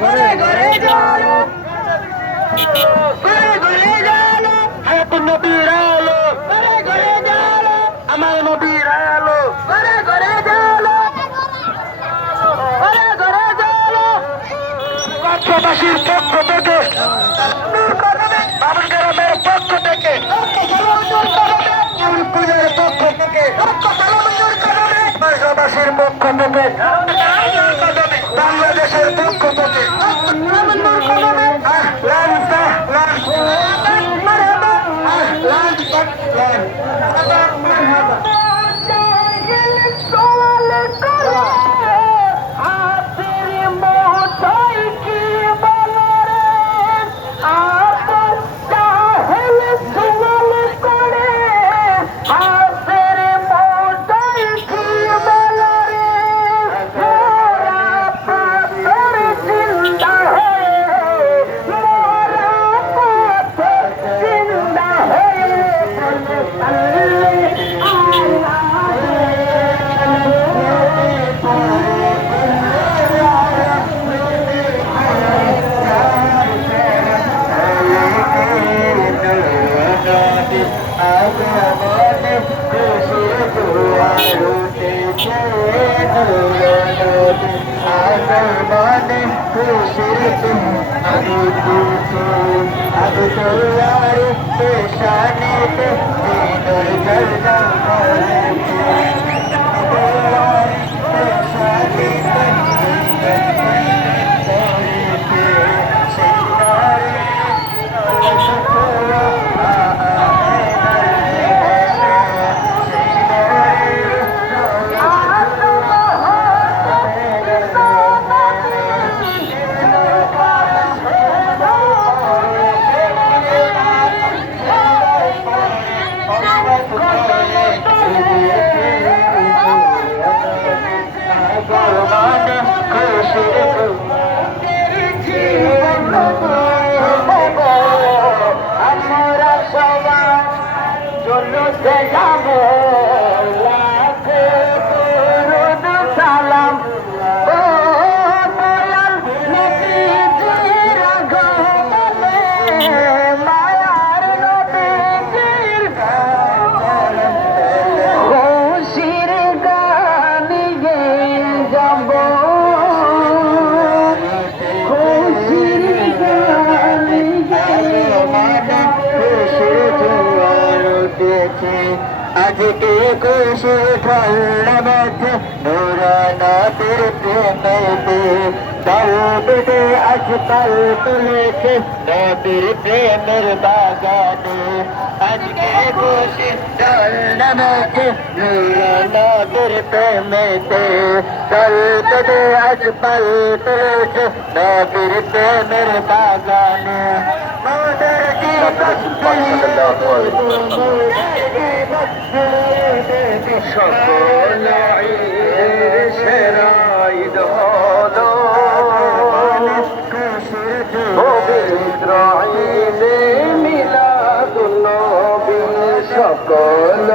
ঘরে ঘরে ঘরে জালো হায়াতুন নবীর পেশানিতে Thank you. ಅದಕ್ಕೆ ಖುಷಿ ಕಳ್ಳಮಧ್ಯ ನೂರನ ತಿರುಪೇನೈತಿ ದೌಬಿಡೆ ಅಜ್ಕಲ್ ತುಳಕೆ ನೋಬಿರ್ ಪ್ರೇಮರ್ ಬಾಗಾನೆ ಅದಕ್ಕೆ ಖುಷಿ ಕಳ್ಳಮಧ್ಯ ನೂರನ ತಿರುಪೇನೈತಿ ದೌಬಿಡೆ ಅಜ್ಕಲ್ ತುಳಕೆ ನೋಬಿರ್ ಪ್ರೇಮರ್ ಬಾಗಾನೆ ಮೋದರ ಜೀವ ಕಸ್ತೈ সকল সেরাই ধল পবিত্র মিলা সকল